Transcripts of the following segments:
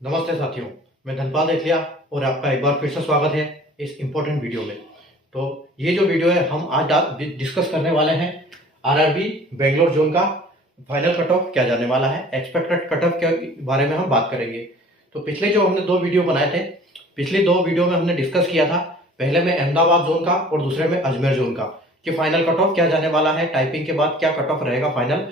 नमस्ते साथियों, मैं धनपाल देथिया और आपका एक बार फिर से स्वागत है इस इम्पोर्टेंट वीडियो में। तो ये जो वीडियो है हम आज डिस्कस करने वाले हैं आरआरबी बेंगलोर जोन का फाइनल कट ऑफ क्या जाने वाला है, एक्सपेक्टेड कट ऑफ के बारे में हम बात करेंगे। तो पिछले जो हमने दो वीडियो बनाए थे, पिछले दो वीडियो में हमने डिस्कस किया था, पहले में अहमदाबाद जोन का और दूसरे में अजमेर जोन का, कि फाइनल कट ऑफ क्या जाने वाला है, टाइपिंग के बाद क्या कट ऑफ रहेगा फाइनल।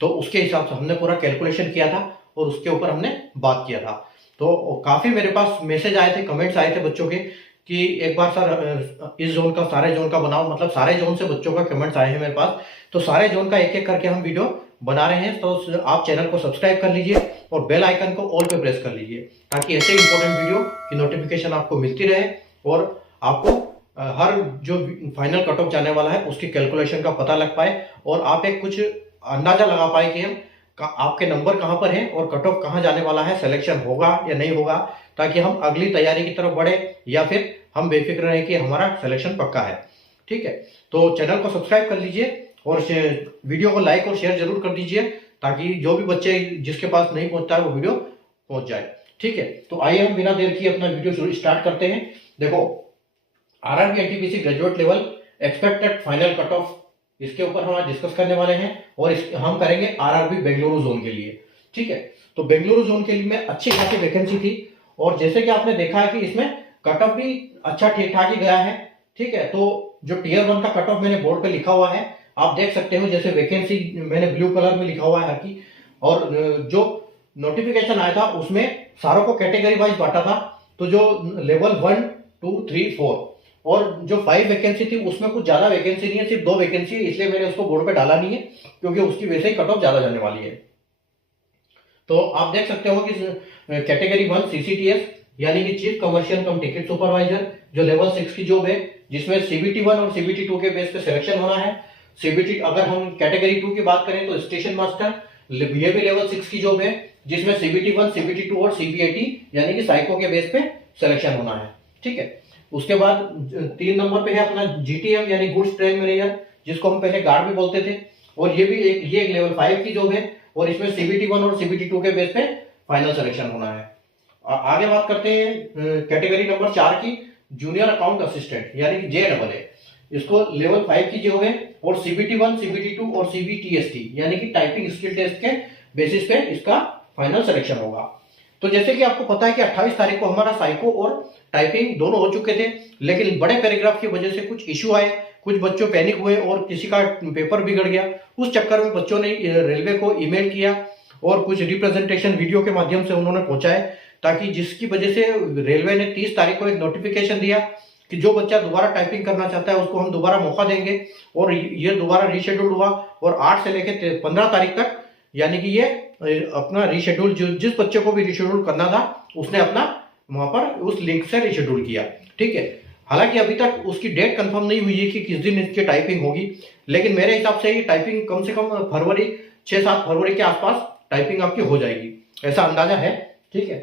तो उसके हिसाब से हमने पूरा कैलकुलेशन किया था और उसके ऊपर हमने बात किया था। तो काफी मेरे पास मैसेज आए थे, कमेंट्स आए थे बच्चों के कि एक बार सर इस जोन का सारे जोन का बनाओ, मतलब सारे जोन से बच्चों का कमेंट्स आए हैं मेरे पास। तो सारे जोन का एक एक करके हम वीडियो बना रहे हैं। तो आप चैनल को सब्सक्राइब कर लीजिए और बेल आइकन को ऑल पे प्रेस कर लीजिए ताकि ऐसे इंपॉर्टेंट वीडियो की नोटिफिकेशन आपको मिलती रहे और आपको हर जो फाइनल कट ऑफ जाने वाला है उसकी कैलकुलेशन का पता लग पाए और आप एक कुछ अंदाजा लगा पाए कि हम आपके नंबर कहां पर है और कट ऑफ कहां जाने वाला है, सिलेक्शन होगा या नहीं होगा, ताकि हम अगली तैयारी की तरफ बढ़े या फिर हम बेफिक्र रहे कि हमारा सिलेक्शन पक्का है। ठीक है, तो चैनल को सब्सक्राइब कर लीजिए और वीडियो को लाइक और शेयर जरूर कर दीजिए ताकि जो भी बच्चे जिसके पास नहीं पहुंचता है वो वीडियो पहुंच जाए। ठीक है, तो आइए हम बिना देर किए अपना वीडियो शुरू स्टार्ट करते हैं। देखो, RRB NTPC graduate level expected final cut off, इसके ऊपर हम आज डिस्कस करने वाले हैं और हम करेंगे आरआरबी बेंगलुरु जोन के लिए। ठीक है, तो बेंगलुरु जोन के लिए में अच्छी खासी वैकेंसी थी और जैसे कि आपने देखा है कि इसमें कट ऑफ भी अच्छा ठीक ठाक ही गया है। ठीक है, तो जो टीयर 1 का कट ऑफ मैंने बोर्ड पे लिखा हुआ है आप देख सकते हो, जैसे वैकेंसी मैंने ब्लू कलर में लिखा हुआ है हर की, और जो नोटिफिकेशन आया था उसमें सारों को कैटेगरी वाइज बांटा था। तो जो लेवल 1, 2, 3, 4 और जो 5 वैकेंसी थी उसमें कुछ ज्यादा वैकेंसी नहीं है, सिर्फ 2 वैकेंसी है, इसलिए मैंने उसको बोर्ड पे डाला नहीं है क्योंकि उसकी वैसे ही कट ऑफ ज्यादा जाने वाली है। तो आप देख सकते हो कि कैटेगरी 1 सीसीटीएस यानी कि चीफ कमर्शियल कम टिकट सुपरवाइजर, जो लेवल 6 की जॉब है, जिसमें सीबीटी 1 और सीबीटी 2 के बेस पे सिलेक्शन होना है। सीबीटी अगर हम कैटेगरी 2 की बात करें तो स्टेशन मास्टर, ये भी लेवल 6 की जॉब है जिसमें सीबीटी 1, सीबीटी 2 और सीबीएटी यानी कि साइको के बेस पे सिलेक्शन होना है। ठीक है, उसके बाद 3 नंबर पे है अपना जीटीएम यानी गुड्स ट्रेन मैनेजर, जिसको हम पहले गार्ड भी बोलते थे, और ये भी एक लेवल 5 की जॉब है और इसमें सीबीटी 1 और सीबीटी 2 के बेस पे फाइनल सिलेक्शन होना है। आगे बात करते हैं कैटेगरी नंबर 4 की, जूनियर अकाउंट असिस्टेंट यानी कि JAA, इसको लेवल 5 की जॉब है और सीबीटी 1, सीबीटी 2 और सीबीटीएसटी यानी कि टाइपिंग स्किल टेस्ट के बेसिस पे इसका फाइनल सिलेक्शन होगा। तो जैसे कि आपको पता है कि 28 तारीख को हमारा साइको और टाइपिंग दोनों हो चुके थे, लेकिन बड़े पैराग्राफ की वजह से कुछ इश्यू आए, कुछ बच्चों पैनिक हुए और किसी का पेपर बिगड़ गया। उस चक्कर में बच्चों ने रेलवे को ईमेल किया और कुछ रिप्रेजेंटेशन वीडियो के माध्यम से उन्होंने पहुंचाए, ताकि जिसकी वजह से रेलवे ने 30 तारीख को एक नोटिफिकेशन दिया कि जो बच्चा दोबारा टाइपिंग करना चाहता है उसको हम दोबारा मौका देंगे, और ये दोबारा रीशेड्यूल हुआ और 8 से लेकर 15 तारीख तक, यानी कि ये अपना रीशेड्यूल जिस बच्चे को भी रीशेड्यूल करना था उसने अपना वहां पर उस लिंक से रीशेड्यूल किया। ठीक है, हालांकि अभी तक उसकी डेट कंफर्म नहीं हुई है कि किस दिन इसकी टाइपिंग होगी, लेकिन मेरे हिसाब से ये टाइपिंग कम से कम फरवरी 6-7 फरवरी के आसपास टाइपिंग आपकी हो जाएगी, ऐसा अंदाजा है। ठीक है,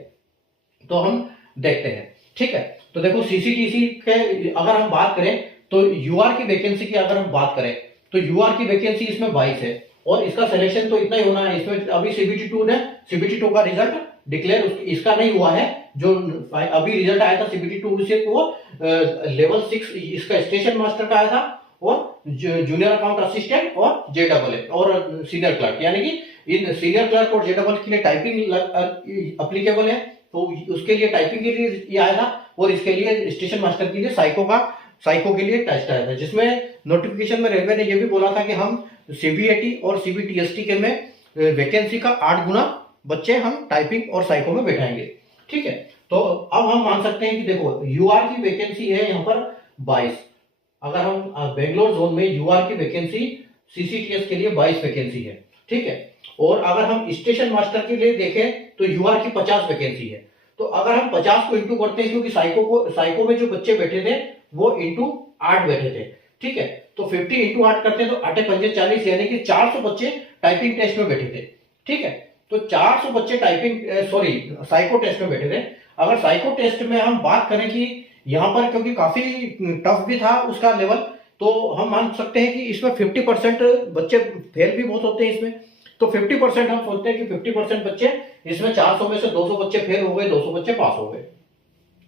तो हम देखते हैं। ठीक है, तो देखो सीसीटीसी के अगर हम बात करें तो यूआर की वैकेंसी की अगर हम बात करें तो यूआर की वैकेंसी इसमें 22 है और इसका सिलेक्शन तो इतना ही होना है। इसमें अभी सीबीटी 2 का रिजल्ट डिक्लेयर इसका नहीं हुआ है, जो अभी रिजल्ट आया था सीबीटी 2 से वो लेवल 6 इसका स्टेशन मास्टर का आया था और जूनियर अकाउंट असिस्टेंट और JAA और सीनियर क्लर्क, यानी कि इन सीनियर क्लर्क और JAA के लिए टाइपिंग अप्लीकेबल है, तो उसके लिए टाइपिंग के लिए ये आया था और इसके लिए स्टेशन मास्टर के लिए साइको के लिए टेस्ट आया था, जिसमें नोटिफिकेशन में रेलवे ने यह भी बोला था कि हम सीबीएटी और सीबीटीएसटी के में वैकेंसी का 8 गुना बच्चे हम टाइपिंग और साइको में बैठाएंगे। ठीक है, तो अब हम मान सकते हैं कि देखो यूआर की वैकेंसी है यहाँ पर 22। अगर हम बेंगलोर जोन में यूआर की वैकेंसी सीसीटीएस के लिए 22 वैकेंसी है। ठीक है, और अगर हम स्टेशन मास्टर के लिए देखें तो यूआर की 50 वैकेंसी है। तो अगर हम 50 को इंटू करते हैं, क्योंकि साइको में जो बच्चे बैठे थे वो इंटू 8 बैठे थे। ठीक है, तो 50 इंटू 8 करते हैं तो 8 पंजे 40 यानी कि 400 बच्चे टाइपिंग टेस्ट में बैठे थे। ठीक है, तो 400 बच्चे साइको टेस्ट में बैठे थे। अगर साइको टेस्ट में हम बात करें कि यहाँ पर क्योंकि काफी टफ भी था उसका लेवल, तो हम मान सकते हैं कि इसमें 50% बच्चे फेल भी बहुत होते हैं इसमें, तो 50% हम सोचते हैं कि 50% बच्चे इसमें 400 में से 200 बच्चे फेल हो गए, 200 बच्चे पास हो गए।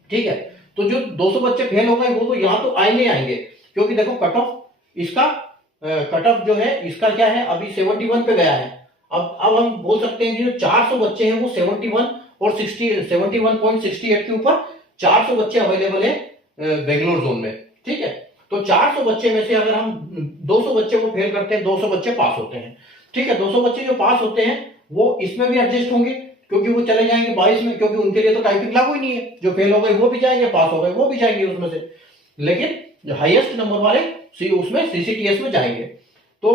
ठीक है, तो जो 200 बच्चे फेल हो गए वो तो यहाँ तो आए नहीं आएंगे, क्योंकि देखो कट ऑफ इसका कट ऑफ जो है इसका क्या है, अभी 71 पे गया है। अब हम बोल सकते हैं कि जो 400 बच्चे हैं वो 71 और 71.68 के ऊपर 400 बच्चे अवेलेबल है बेंगलोर जोन में। ठीक है, तो 400 बच्चे में से अगर हम 200 बच्चे को फेल करते हैं, 200 बच्चे पास होते हैं। ठीक है, 200 बच्चे जो पास होते हैं वो इसमें भी एडजस्ट होंगे, क्योंकि वो चले जाएंगे 22 में, क्योंकि उनके लिए तो टाइपिंग लागू ही नहीं है। जो फेल हो गए वो भी जाएंगे, पास हो गए वो भी जाएंगे उसमें से, लेकिन जो हाईएस्ट नंबर वाले उसमें सीसीटीएस में जाएंगे। तो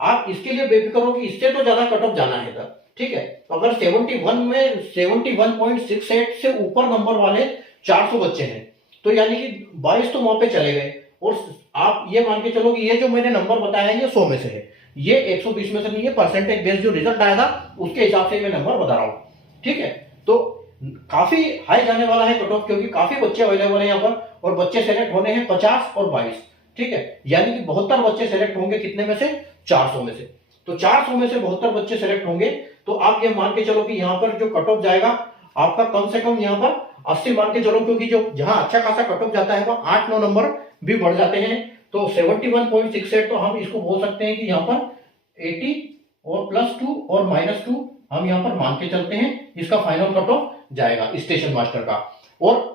आप इसके लिए बेफिक्र हो कि इससे तो ज्यादा कट ऑफ जाना है तब। ठीक है, तो अगर 71 में 71.68 से ऊपर नंबर वाले 400 बच्चे हैं, तो यानी कि 22 तो वहां पे चले गए। और आप ये मान के चलो कि ये जो मैंने नंबर बताया है ये 100 में से है, ये 120 में से नहीं है। परसेंटेज बेस्ड जो रिजल्ट आया था उसके हिसाब से मैं नंबर बता रहा हूं। ठीक है, तो काफी हाई जाने वाला है कट ऑफ, क्योंकि काफी बच्चे अवेलेबल है यहाँ पर, और बच्चे सेलेक्ट होने हैं 50 और 22। ठीक है, यानी कि 72 बच्चे सेलेक्ट होंगे, कितने में से, 400 में से। तो 400 में से 72 बच्चे सेलेक्ट होंगे, तो आप ये मान के चलो कि यहाँ पर जो कट ऑफ जाएगा आपका कम से कम यहाँ पर 80 मान के चलो, क्योंकि जो जहां अच्छा खासा कट ऑफ जाता है वहां 8-9 नंबर भी बढ़ जाते हैं। तो 71.68 तो हम इसको बोल सकते हैं कि यहाँ पर 80 और +2 और -2 हम यहाँ पर मान के चलते हैं, इसका फाइनल कट ऑफ जाएगा स्टेशन मास्टर का। और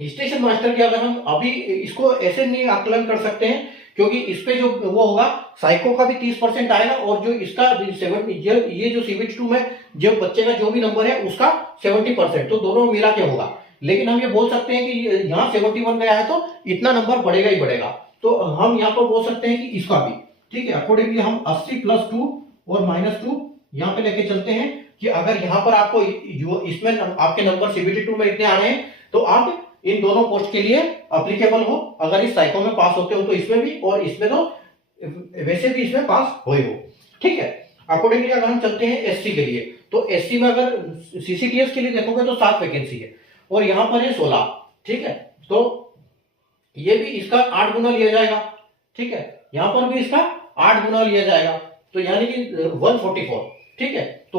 स्टेशन मास्टर की अगर हम अभी इसको ऐसे नहीं आकलन कर सकते हैं, क्योंकि इस पे जो वो होगा साइको का भी 30% आएगा, और जो इसका ये जो CBT2 में जो बच्चे का जो भी नंबर है उसका 70%, तो दोनों मिला के होगा। लेकिन हम ये बोल सकते हैं कि यहाँ 71 गया है तो इतना नंबर बढ़ेगा ही बढ़ेगा, तो हम यहाँ पर बोल सकते हैं कि इसका भी। ठीक है, अकॉर्डिंगली हम 80 +2 और -2 यहाँ पे लेके चलते हैं कि अगर यहाँ पर आपको इसमें आपके नंबर CBT2 में इतने आ रहे हैं, तो आप इन दोनों पोस्ट के लिए अप्लीकेबल हो। अगर इस साइको में पास होते हो तो इसमें भी, और इसमें तो वैसे भी इसमें पास हुए हो। ठीक है, अकॉर्डिंगली अगर हम चलते हैं एससी के लिए, तो एससी में अगर सीसीटीएस के लिए देखोगे तो 7 वैकेंसी है, और यहां पर है 16। ठीक है, तो ये भी इसका 8 गुना लिया जाएगा। ठीक है, यहां पर भी इसका 8 गुना लिया जाएगा, तो यानी कि 144। ठीक है, तो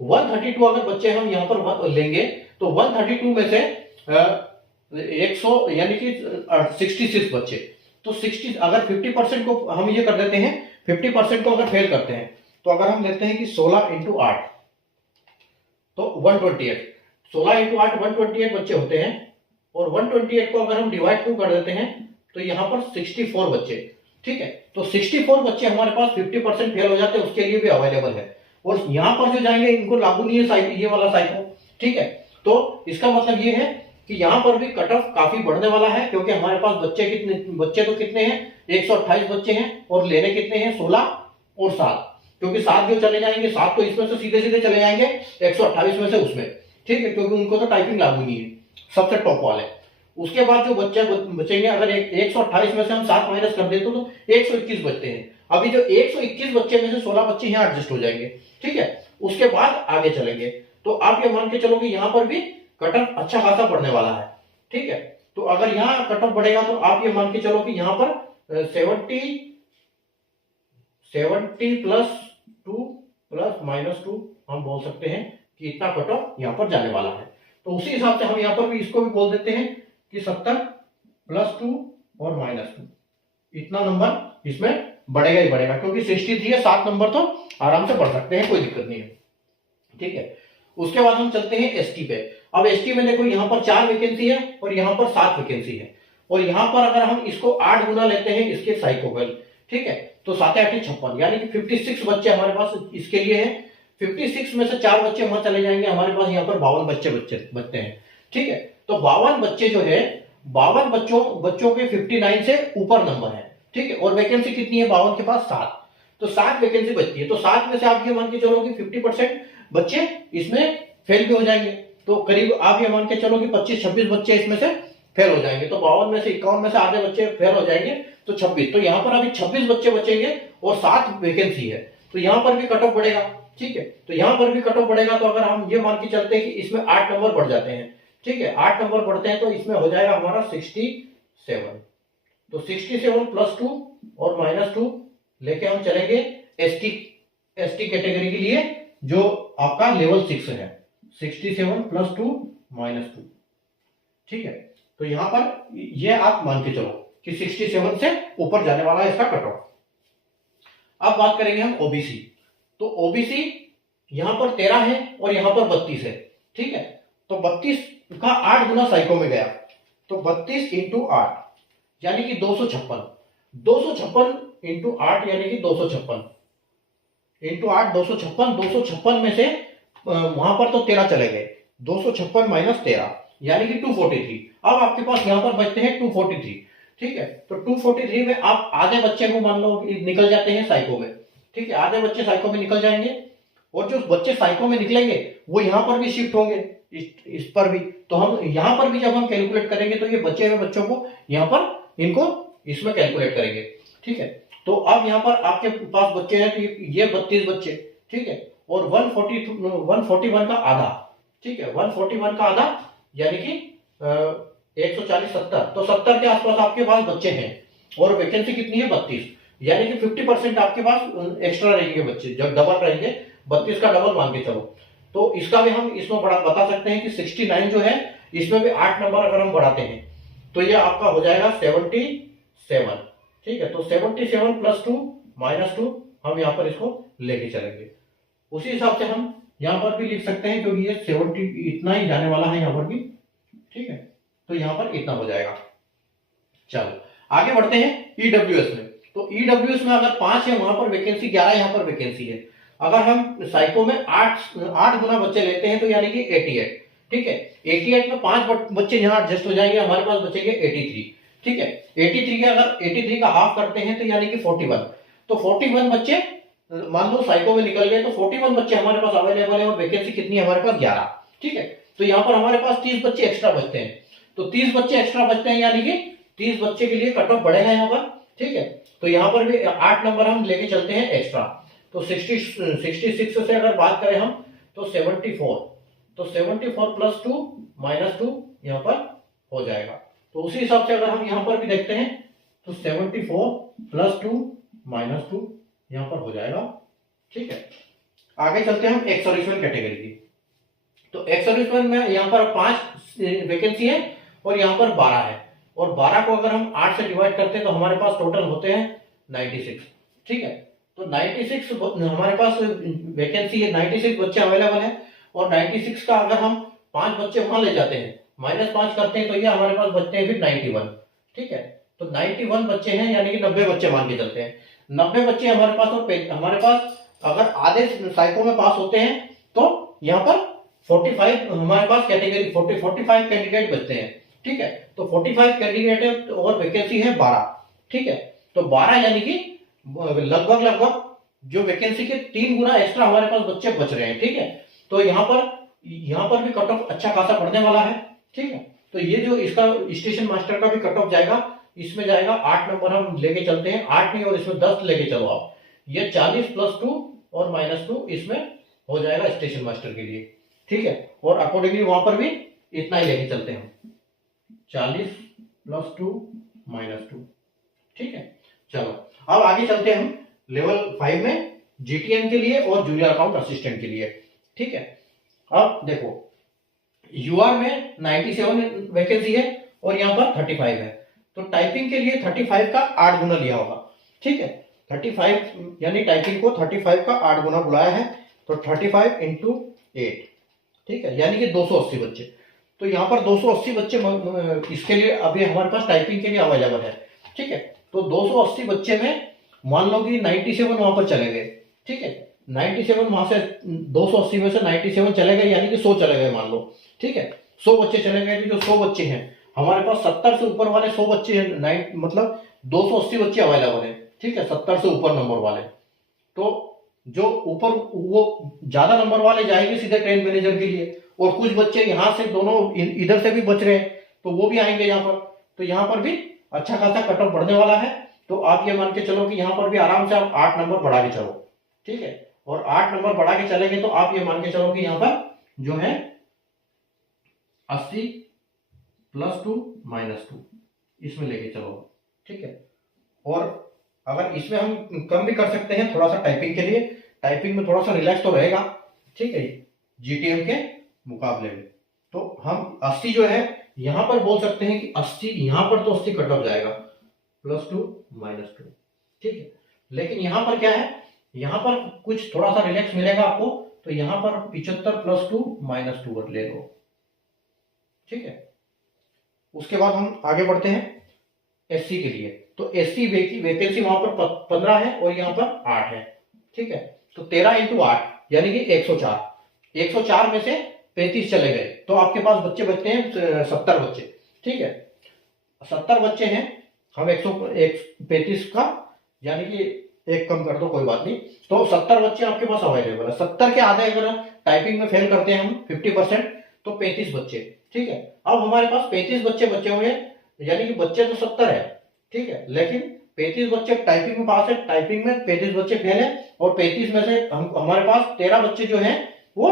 132 अगर बच्चे हम यहाँ पर लेंगे, तो 132 में से 100 यानी कि 66 बच्चे, तो 60 अगर 50% को हम ये कर देते हैं, 50% को अगर फेल करते हैं, तो अगर हम लेते हैं कि 16 × 8 तो 128, 16 × 8 128 बच्चे होते हैं, और 128 को अगर हम डिवाइड 2 कर देते हैं तो यहाँ पर 64 बच्चे। ठीक है, तो 64 बच्चे हमारे पास 50% फेल हो जाते हैं, उसके लिए भी अवेलेबल है। और यहाँ पर जो जाएंगे इनको लागू नहीं है ये वाला साइको। ठीक है, तो इसका मतलब ये है कि यहाँ पर भी कट ऑफ काफी बढ़ने वाला है, क्योंकि हमारे पास बच्चे तो कितने हैं, 128 बच्चे हैं, और लेने कितने हैं, 16 और 7, क्योंकि 7 जो चले जाएंगे, 7 तो इसमें से सीधे सीधे चले जाएंगे 128 में से उसमें। ठीक है, क्योंकि उनको तो टाइपिंग लागू नहीं है, सबसे टॉप वाले। उसके बाद जो बच्चे बचेंगे, अगर 128 में से हम 7 माइनस कर देते तो 121 बचते हैं। अभी जो 121 बच्चे में से 16 बच्चे यहाँ एडजस्ट हो जाएंगे। ठीक है, उसके बाद आगे चलेंगे, तो आप ये मान के चलो कि यहाँ पर भी कट ऑफ अच्छा खासा बढ़ने वाला है। ठीक है, तो अगर यहाँ कट ऑफ बढ़ेगा तो आप ये मान के चलो कि यहाँ पर 70 +2 +-2 हम बोल सकते हैं कि इतना कट ऑफ यहाँ पर जाने वाला है। तो उसी हिसाब से हम यहाँ पर भी इसको भी बोल देते हैं कि 70 +2 और -2 इतना नंबर इसमें बढ़ेगा ही बढ़ेगा, क्योंकि 63 है, 7 नंबर तो आराम से बढ़ सकते हैं, कोई दिक्कत नहीं है। ठीक है, उसके बाद हम चलते हैं एसटी पे। अब एसटी में देखो यहाँ पर 4 वैकेंसी है और यहाँ पर 7 वैकेंसी है, और यहाँ पर अगर हम इसको 8 गुना लेते हैं इसके साइकोगल, ठीक है, तो 7 8 56, यानी कि 56 बच्चे हमारे पास इसके लिए है। 56 में से 4 बच्चे वहां चले जाएंगे, हमारे पास यहाँ पर 52 बच्चे बचते हैं। ठीक है, तो 52 बच्चे जो है, 52 बच्चों के 59 से ऊपर नंबर है। ठीक है, और वैकेंसी कितनी है 52 के पास, 7, तो 7 वैकेंसी बचती है। तो 7 में से आप ये मान के चलो कि 50% बच्चे इसमें फेल भी हो जाएंगे, तो करीब आप ये मान के चलो कि 25-26 बच्चे इसमें से फेल हो जाएंगे। तो 52 में से 51 में से आधे बच्चे फेल हो जाएंगे, तो 26, तो यहाँ पर अभी 26 बच्चे बचेंगे और 7 वैकेंसी है, तो यहाँ पर भी कट ऑफ बढ़ेगा। ठीक है, तो यहाँ पर भी कट ऑफ बढ़ेगा, तो अगर हम ये मान के चलते हैं कि इसमें 8 नंबर बढ़ जाते हैं, ठीक है, 8 नंबर बढ़ते हैं, तो इसमें हो जाएगा हमारा 67। तो 67 प्लस 2 और माइनस 2 लेके हम चलेंगे एसटी कैटेगरी के लिए, जो आपका लेवल 6 है। 67 प्लस 2 माइनस 2, ठीक है। तो यहां पर ये आप मान के चलो कि 67 से ऊपर जाने वाला है इसका कट ऑफ। अब बात करेंगे हम ओबीसी। तो ओबीसी यहां पर 13 है और यहां पर 32 है, ठीक है। तो 32 का 8 गुना साइको में गया, तो 32 इंटू 8 यानी कि 256। 256 इंटू 8 यानी कि 256 इंटू 8 256। 256 में से वहां पर तो 13 चले गए, 256 माइनस 13 यानी कि 243। अब आपके पास यहां पर बचते हैं 243, ठीक है। तो 243 में आप आधे बच्चे को मान लो निकल जाते हैं साइको में, ठीक है। आधे बच्चे साइको में निकल जाएंगे और जो बच्चे साइको में निकलेंगे वो यहां पर भी शिफ्ट होंगे, इस पर भी। तो हम यहां पर भी जब हम कैलकुलेट करेंगे तो ये बचे हुए बच्चों को यहां पर इनको इसमें कैलकुलेट करेंगे, ठीक है। तो अब यहां पर आपके पास बच्चे हैं, तो ये 32 बच्चे, ठीक है। और 141 का आधा, ठीक है। 141 का आधा यानी कि 140 70, तो 70 के आसपास आपके पास बच्चे हैं और वैकेंसी कितनी है 32, यानी कि 50% आपके पास एक्स्ट्रा रहेंगे बच्चे, जब डबल रहेंगे 32 का डबल मान के चलो। तो इसका भी हम इसमें बता सकते हैं कि 69 जो है इसमें भी 8 नंबर अगर हम बढ़ाते हैं तो ये आपका हो जाएगा 77, ठीक है। तो 77 प्लस 2 माइनस 2 हम यहाँ पर इसको लेके चलेंगे। उसी हिसाब से हम यहाँ पर भी लिख सकते हैं क्योंकि ये 70 इतना ही जाने वाला है यहाँ पर भी, ठीक है। तो यहाँ पर इतना हो जाएगा। चलो आगे बढ़ते हैं ईडब्ल्यूएस में। तो ईडब्ल्यूएस में अगर 5 है वहां पर वैकेंसी, 11 यहाँ पर वैकेंसी है। अगर हम साइको में 8 गुना बच्चे लेते हैं तो यानी कि 88, ठीक है। 88 में 5 बच्चे यहाँ एडजस्ट हो जाएंगे, हमारे पास बचेंगे 83, ठीक है। 83 के अगर 83 का हाफ करते हैं तो यानी कि 41। तो 41 बच्चे मान लो साइको में निकल गए, तो 41 बच्चे हमारे पास अवेलेबल है और वैकेंसी कितनी है हमारे पास 11, ठीक है। तो यहाँ पर हमारे पास 30 बच्चे एक्स्ट्रा बचते हैं। तो 30 बच्चे एक्स्ट्रा बचते हैं यानी कि 30 बच्चे के लिए कट ऑफ बढ़ेगा यहाँ पर, ठीक है। तो यहाँ पर भी 8 नंबर हम लेके चलते हैं एक्स्ट्रा। तो 66 से अगर बात करें हम तो 74, तो 74 प्लस 2 माइनस 2 यहाँ पर हो जाएगा। तो उसी हिसाब से अगर हम यहाँ पर भी देखते हैं तो 74 प्लस 2 माइनस 2 यहाँ पर हो जाएगा, ठीक है। आगे चलते हैं हम एक्स सर्विसमैन कैटेगरी की। तो एक्स सर्विसमैन में यहाँ पर 5 वैकेंसी है और यहाँ पर 12 है, और 12 को अगर हम 8 से डिवाइड करते हैं तो हमारे पास टोटल होते हैं 96, ठीक है। तो 96 हमारे पास वैकेंसी है, 96 बच्चे अवेलेबल है। और 96 का अगर हम 5 बच्चे वहां ले जाते हैं, -5 करते हैं तो ये हमारे पास बचते हैं फिर 91, ठीक है। तो 91 बच्चे हैं यानी कि 90 बच्चे मान के चलते हैं। 90 बच्चे हमारे पास, और हमारे पास अगर आधे साइको में पास होते हैं तो यहाँ पर 45 हमारे पास कैटेगरी 45 कैंडिडेट बचते हैं, ठीक है। तो 45 कैंडिडेट और वैकेंसी है 12, ठीक है। तो 12 यानी कि लगभग जो वैकेंसी के 3 गुना एक्स्ट्रा हमारे पास बच्चे बच रहे हैं, ठीक है। तो यहाँ पर भी कट ऑफ अच्छा खासा पड़ने वाला है, ठीक है। तो ये जो इसका स्टेशन मास्टर का भी कट ऑफ जाएगा, इसमें जाएगा 8 नंबर हम लेके चलते हैं, 8 नहीं और इसमें 10 लेके चलो आप, ये 40 प्लस 2 और माइनस 2 इसमें हो जाएगा स्टेशन मास्टर के लिए, ठीक है। और अकॉर्डिंगली वहां पर भी इतना ही लेके चलते हैं, 40 प्लस 2 माइनस 2, ठीक है। चलो अब आगे चलते हैं हम लेवल 5 में जीटीएम के लिए और जूनियर अकाउंट असिस्टेंट के लिए, ठीक है। अब देखो यूआर में 97 वैकेंसी है और यहाँ पर 35 है। तो टाइपिंग के लिए 35 का 8 गुना लिया होगा, ठीक है। 35 यानी टाइपिंग को 35 का 8 गुना बुलाया है, तो 35 इंटू 8, ठीक है, यानी कि 280 बच्चे। तो यहाँ पर 280 बच्चे इसके लिए अभी हमारे पास टाइपिंग के लिए अवेलेबल है, ठीक है। तो 280 बच्चे में मान लो कि 97 वहां पर चले गए, ठीक है। 97 वहां से 280 में से 97 चले गए यानी कि 100 चले गए मान लो, ठीक है। 100 बच्चे चले गए, तो जो 100 बच्चे हैं हमारे पास 70 से ऊपर वाले 100 बच्चे हैं, मतलब 280 बच्चे अवेलेबल है, ठीक है, 70 से ऊपर नंबर वाले। तो जो ऊपर वो ज्यादा नंबर वाले जाएंगे सीधे ट्रेन मैनेजर के लिए, और कुछ बच्चे यहाँ से दोनों इधर से भी बच रहे हैं तो वो भी आएंगे यहाँ पर। तो यहाँ पर भी अच्छा खासा कट ऑफ बढ़ने वाला है। तो आप ये मान के चलो कि यहाँ पर भी आराम से आप 8 नंबर बढ़ा के चलो, ठीक है। और 8 नंबर बढ़ा के चलेंगे तो आप ये मान के चलो कि यहाँ पर जो है 80 प्लस 2 माइनस 2 इसमें लेके चलो, ठीक है। और अगर इसमें हम कम भी कर सकते हैं थोड़ा सा टाइपिंग के लिए, टाइपिंग में थोड़ा सा रिलैक्स तो रहेगा, ठीक है, जीटीएम के मुकाबले में। तो हम 80 जो है यहां पर बोल सकते हैं कि 80, यहां पर तो 80 कट ऑफ जाएगा, +2 -2, ठीक है। लेकिन यहां पर क्या है, यहां पर कुछ थोड़ा सा रिलैक्स मिलेगा आपको, तो यहां पर 75 +2 -2 ले लो, ठीक है। उसके बाद हम आगे बढ़ते हैं एससी के लिए। तो एससी वैकेंसी वहां पर 15 है और यहां पर 8 है, ठीक है। तो 13 × 8 यानी कि 104, 104 में से 35 चले गए, तो आपके पास बच्चे बचते हैं 70 बच्चे, ठीक है। 70 बच्चे हैं, हम 135 का यानी कि एक कम कर दो, कोई बात नहीं, तो 70 बच्चे आपके पास अवेलेबल है। 70 के आधे अगर टाइपिंग में फेल करते हैं हम 50%, तो 35 बच्चे, ठीक है। अब हमारे पास 35 बच्चे बचे हुए हैं, यानी कि बच्चे तो 70 है, ठीक है, लेकिन 35 बच्चे टाइपिंग में पास है, टाइपिंग में 35 बच्चे फेल है, और 35 में से हमारे पास 13 बच्चे जो हैं वो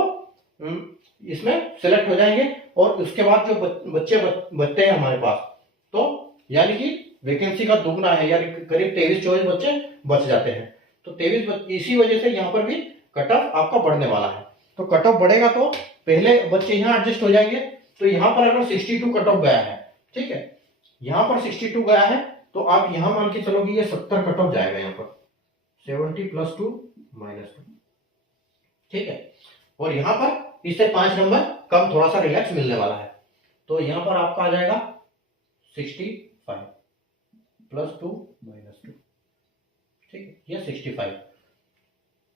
इसमें सेलेक्ट हो जाएंगे, और उसके बाद जो बच्चे बचते हैं हमारे पास, तो यानी कि वैकेंसी का दुगना है, यानी करीब 23-24 बच्चे बच जाते हैं। तो 23, इसी वजह से यहाँ पर भी कट ऑफ आपका बढ़ने वाला है। तो कट ऑफ बढ़ेगा तो पहले बच्चे यहाँ एडजस्ट हो जाएंगे। तो यहाँ पर अगर 62 कट ऑफ गया है, ठीक है, यहाँ पर 62 गया है, तो आप यहाँ मान के चलो कि ये 70 कट ऑफ जाएगा, यहाँ पर 70 +2 -2, ठीक है। और यहाँ पर इससे 5 नंबर कम थोड़ा सा रिलैक्स मिलने वाला है। तो यहाँ पर आपका आ जाएगा 65 +2 -2, ठीक है, ये 65।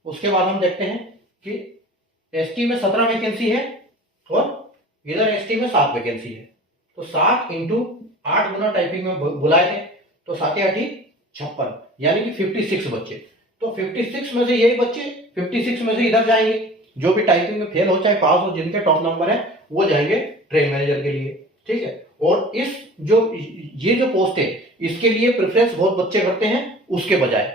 उसके बाद हम देखते हैं कि एसटी में 17 वैकेंसी है और इधर एसटी में 7 वैकेंसी है। तो 7 × 8 गुना टाइपिंग में बुलाए थे, तो 7 × 8 56, यानी कि 56 बच्चे। तो 56 में से यही बच्चे 56 में से इधर जाएंगे, जो भी टाइपिंग में फेल हो चाहे पास हो, जिनके टॉप नंबर है वो जाएंगे ट्रेन मैनेजर के लिए, ठीक है। और इस ये जो पोस्ट है इसके लिए प्रेफरेंस बहुत बच्चे करते हैं उसके बजाय,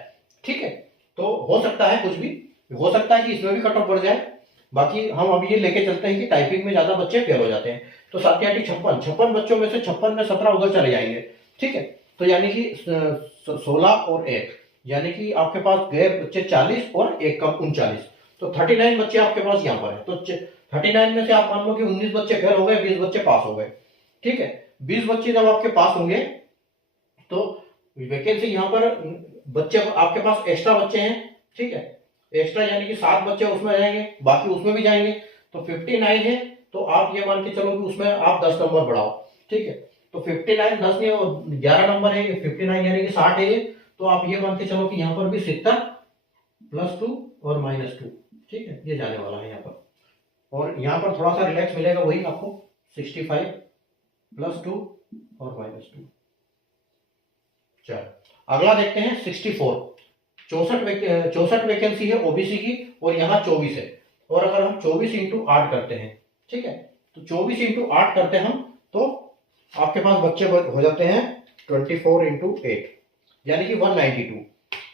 ठीक है। तो हो सकता है कुछ भी हो सकता है कि इसमें भी कट ऑफ बढ़ जाए। बाकी हम अभी ये लेके चलते हैं कि टाइपिंग में ज्यादा बच्चे फेल हो जाते हैं। तो 7 × 8 56 बच्चों में से 56 में 17 उधर चले जाएंगे, ठीक है। तो यानी कि 16 और 1, यानी कि आपके पास गए बच्चे 40 और 1 कम 39, तो 39 बच्चे आपके पास यहाँ पर है। तो 39 में से आप मान लो कि 19 बच्चे फेल हो गए, 20 बच्चे पास हो गए, ठीक है। 20 बच्चे जब आपके पास होंगे तो वैकेंसी यहाँ पर बच्चे आपके पास एक्स्ट्रा बच्चे हैं, ठीक है, एक्स्ट्रा यानी कि 7 बच्चे उसमें जाएंगे, बाकी उसमें भी जाएंगे, तो 59 है। तो आप ये मान के चलो कि उसमें आप 10 नंबर बढ़ाओ, ठीक है। तो 59 10 नहीं, 11 नंबर है, 59 यानी कि 60 है। तो आप ये मान के चलो कि यहाँ पर भी 70 +2 और -2, ठीक है, ये जाने वाला है यहाँ पर। और यहाँ पर थोड़ा सा रिलैक्स मिलेगा, वही आपको 65 +2 और -2। चलो अगला देखते हैं 64, 64 वैकेंसी है ओबीसी की, और यहाँ 24 है। और अगर हम 24 × 8 करते हैं, ठीक है, तो 24 × 8 करते हैं हम, तो आपके पास बच्चे हो जाते हैं 24 × 8, यानी कि 192,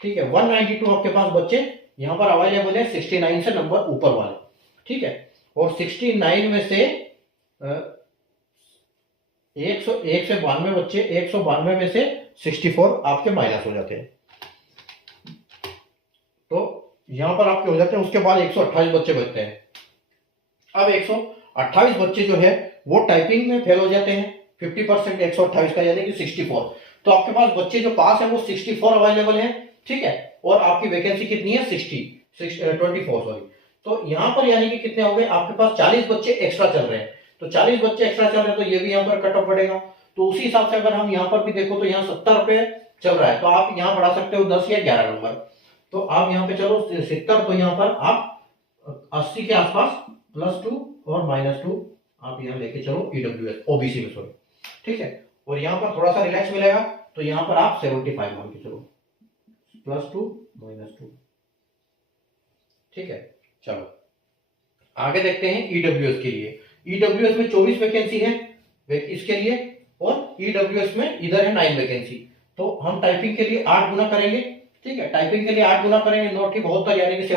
ठीक है। 192 आपके पास बच्चे यहाँ पर अवेलेबल है 69 से नंबर ऊपर वाले, ठीक है। और 69 में से 192 बच्चे, 192 में से 64 आपके माइनस हो जाते हैं, तो यहां पर आपके हो जाते हैं। उसके बाद 128 बच्चे बचते हैं। अब 128 बच्चे जो है वो टाइपिंग में फेल हो जाते हैं 50% 128 का, यानी कि 64। तो आपके पास बच्चे जो पास है वो 64 अवेलेबल है, ठीक है। और आपकी वैकेंसी कितनी है 24 सॉरी। तो यहाँ पर यानी कि कितने हो गए आपके पास 40 बच्चे एक्स्ट्रा चल रहे हैं। तो 40 बच्चे एक्स्ट्रा चल रहे हैं, तो ये भी यहाँ पर कट ऑफ बढ़ेगा। तो उसी हिसाब से अगर हम यहाँ पर भी देखो तो यहाँ 70 पे चल रहा है, तो आप यहाँ बढ़ा सकते हो 10 या 11 नंबर। तो आप यहाँ पे चलो 70, तो यहाँ पर आप 80 के आसपास +2 और -2 आप यहाँ लेके चलो ईडब्ल्यूएस ओबीसी में, सॉरी, ठीक है। और यहाँ पर थोड़ा सा रिलैक्स मिलेगा, तो यहाँ पर आप 75 मान के चलो, +2 -2, ठीक है। चलो आगे देखते हैं ईडब्ल्यूएस के लिए। ईडब्ल्यूएस में 24 वैकेंसी है इसके लिए, और ईडब्ल्यूएस में इधर है 9 वैकेंसी। तो हम टाइपिंग के लिए 8 गुना करेंगे, ठीक है, टाइपिंग के लिए 8 गुना करेंगे, 9 की 72, यानी कि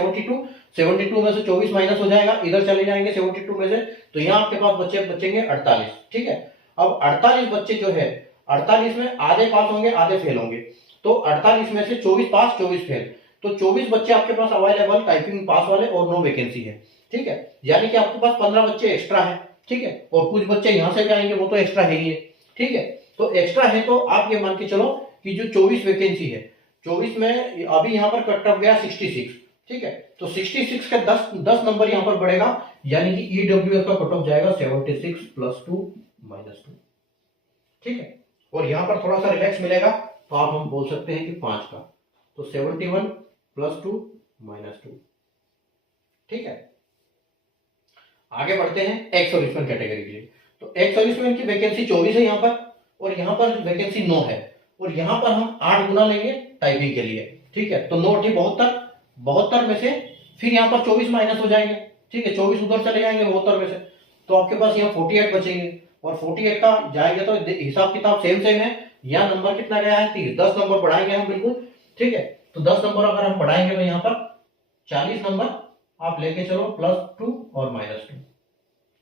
72 में से 24 माइनस हो जाएगा, इधर चले जाएंगे 72 में से, तो यहाँ आपके पास बच्चे बचेंगे 48, ठीक है। अब 48 बच्चे जो है 48 में आधे पास होंगे, आधे फेल होंगे। तो 48 में से 24 पास, 24 फेल, तो 24 बच्चे आपके पास अवेलेबल टाइपिंग पास वाले और 9 वैकेंसी है। ठीक है, यानी कि आपके पास 15 बच्चे एक्स्ट्रा है। ठीक है, और कुछ बच्चे यहाँ से भी आएंगे, वो तो एक्स्ट्रा है ही है। ठीक है, तो एक्स्ट्रा है तो आप ये मान के चलो कि जो 24 वैकेंसी है, 24 में अभी यहाँ पर कट ऑफ गया 66। ठीक है, तो 66 का 10 नंबर यहाँ पर बढ़ेगा, यानी कि ईडब्ल्यूएस का कट ऑफ जाएगा 76 + 2 - 2। ठीक है, और यहाँ पर थोड़ा सा रिलैक्स मिलेगा, तो आप हम बोल सकते हैं कि 5 का, तो 71 + 2 - 2। ठीक है, आगे बढ़ते हैं एक्स सर्विसमैन कैटेगरी के लिए। तो एक्स सर्विसमैन की वैकेंसी 24 है यहाँ पर, और यहाँ पर वैकेंसी 9 है, और यहाँ पर हम 8 गुना लेंगे टाइपिंग के लिए। ठीक है, तो 9 × 72, 72 में से फिर यहाँ पर 24 माइनस हो जाएंगे। ठीक है, 24 उधर चले जाएंगे 72 में से, तो आपके पास यहाँ 48 बचेंगे, और 48 का जाएंगे तो हिसाब किताब सेम है। यहाँ नंबर कितना गया है 30, 10 नंबर बढ़ाएंगे हम बिल्कुल। ठीक है, तो 10 नंबर अगर हम बढ़ाएंगे तो यहाँ पर 40 नंबर आप लेके चलो, +2 और -2।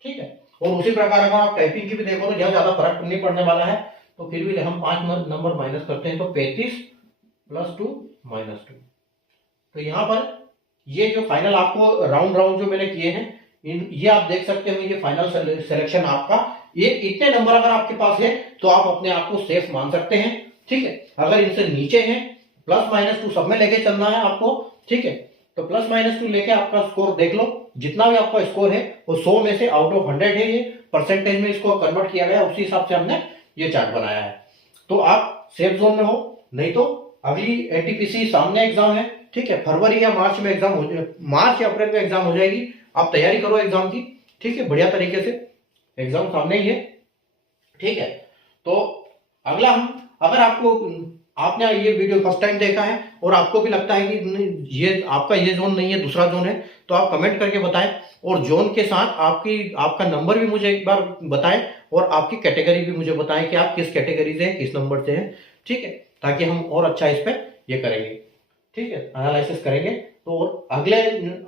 ठीक है, और उसी प्रकार अगर आप टाइपिंग की भी देखो तो यहाँ ज्यादा फर्क नहीं पड़ने वाला है, तो फिर भी हम 5 नंबर माइनस करते हैं, तो 35 + 2 - 2। तो यहाँ पर ये जो फाइनल आपको राउंड जो मैंने किए हैं, ये आप देख सकते हो, ये फाइनल सिलेक्शन आपका, ये इतने नंबर अगर आपके पास है तो आप अपने आप को सेफ मान सकते हैं। ठीक है, अगर इनसे नीचे हैं, +- 2 सब में लेके चलना है आपको। ठीक है, तो +- 2 लेके आपका स्कोर देख लो, जितना भी आपका स्कोर है वो 100 में से आउट ऑफ 100 है, ये परसेंटेज में इसको कन्वर्ट किया गया, उसी हिसाब से हमने ये चार्ट बनाया है। तो आप सेफ जोन में हो, नहीं तो अगली एनटीपीसी सामने एग्जाम है। ठीक है, फरवरी या मार्च में एग्जाम हो, मार्च या अप्रैल में एग्जाम हो जाएगी, आप तैयारी करो एग्जाम की। ठीक है, बढ़िया तरीके से, एग्जाम सामने ही है। ठीक है, तो अगला हम, अगर आपने ये वीडियो फर्स्ट टाइम देखा है और आपको भी लगता है कि ये आपका ये जोन नहीं है, दूसरा जोन है, तो आप कमेंट करके बताएं, और जोन के साथ आपका नंबर भी मुझे एक बार बताएं, और आपकी कैटेगरी भी मुझे बताएं कि आप किस कैटेगरी से हैं, किस नंबर से हैं। ठीक है, ताकि हम और अच्छा इस पर ये करेंगे। ठीक है, एनालिसिस करेंगे। तो और अगले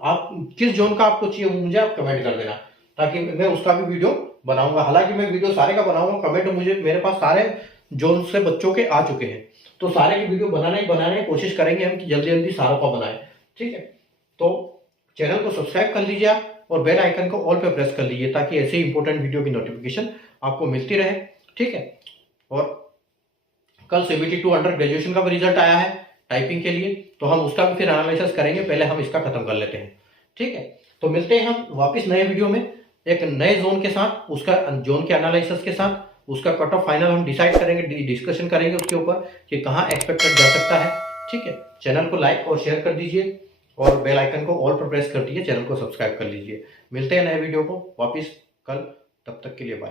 आप किस जोन का आपको चाहिए मुझे आप कमेंट कर देना, ताकि मैं उसका भी वीडियो बनाऊंगा। हालांकि मैं वीडियो सारे का बनाऊंगा, कमेंट मुझे, मेरे पास सारे जोन से बच्चों के आ चुके हैं, तो सारे की वीडियो बनाने की कोशिश करेंगे हम कि जल्दी जल्दी सारों का बनाएं। ठीक है, तो चैनल को सब्सक्राइब कर लीजिए आप, और बेल आइकन को ऑल पे प्रेस कर लीजिए, ताकि ऐसे इंपॉर्टेंट वीडियो की नोटिफिकेशन आपको मिलती रहे। ठीक है, और कल CBT 2 अंडर ग्रेजुएशन का भी रिजल्ट आया है टाइपिंग के लिए, तो हम उसका भी फिर एनालिसिस करेंगे, पहले हम इसका खत्म कर लेते हैं। ठीक है, तो मिलते हैं हम वापस नए वीडियो में एक नए जोन के साथ, उसका जोन के एनालिसिस के साथ, उसका कट ऑफ फाइनल हम डिसाइड करेंगे, डिस्कशन करेंगे उसके ऊपर कि कहाँ एक्सपेक्टेड जा सकता है। ठीक है, चैनल को लाइक और शेयर कर दीजिए, और बेल आइकन को ऑल पर प्रेस कर दीजिए, चैनल को सब्सक्राइब कर लीजिए। मिलते हैं नए वीडियो को वापस कल, तब तक के लिए बाय।